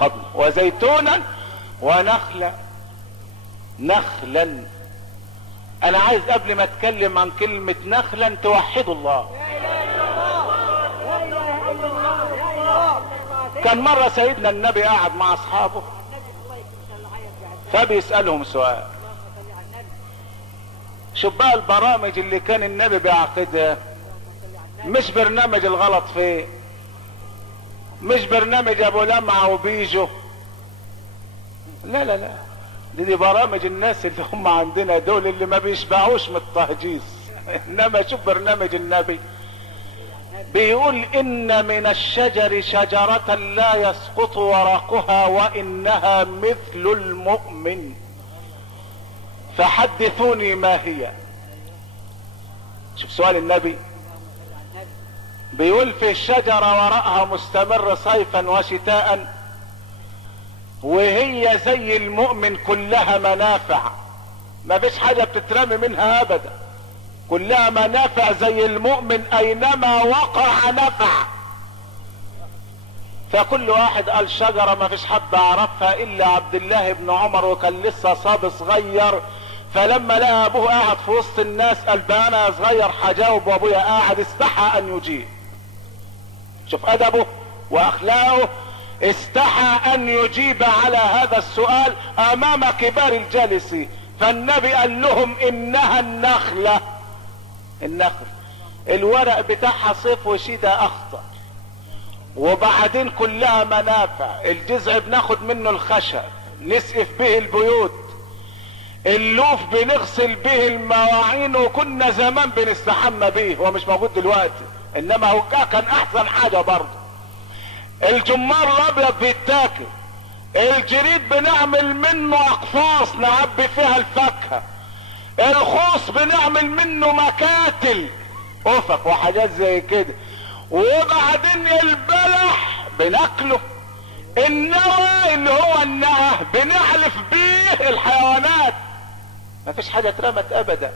قبل وزيتونا ونخلا. نخلا. انا عايز قبل ما اتكلم عن كلمة نخلا توحدوا الله. كان مرة سيدنا النبي قاعد مع اصحابه فبيسألهم سؤال. شوف بقى البرامج اللي كان النبي بيعقدها، مش برنامج الغلط فيه، مش برنامج ابو لمعة وبيجو، لا لا لا، دي برامج الناس اللي هم عندنا دول اللي ما بيشبعوش من التهجيس. انما شوف برنامج النبي بيقول ان من الشجر شجرة لا يسقط ورقها وانها مثل المؤمن فحدثوني ما هي. شوف سؤال النبي، بيقول في الشجرة ورقها مستمر صيفا وشتاء وهي زي المؤمن كلها منافع، ما فيش حاجة بتترمي منها ابدا، كلها منافع زي المؤمن اينما وقع نفع. فكل واحد قال شجرة ما فيش حد عرفها الا عبد الله بن عمر، وكان لسه صاب صغير، فلما لقى ابوه قاعد في وسط الناس قال بقى انا صغير هجاوب وابويا قاعد، استحى ان يجيب. شوف ادبه واخلاقه، استحى ان يجيب على هذا السؤال امام كبار الجالسين. فالنبي قال لهم انها النخلة. النخل الورق بتاعها صيف وشتاء اخضر، وبعدين كلها منافع. الجذع بناخد منه الخشب نسقف به البيوت، اللوف بنغسل به المواعين، وكنا زمان بنستحمى به، هو مش موجود دلوقتي انما هو كان احسن حاجة برضه. الجمار الابيض بيتاكل، الجريد بنعمل منه اقفاص نعبي فيها الفاكهة، الخوص بنعمل منه مكاتل افق وحاجات زي كده، وبعدين البلح بناكله، النوى اللي هو النهى بنعلف بيه الحيوانات. مفيش حاجة اترمت ابدا.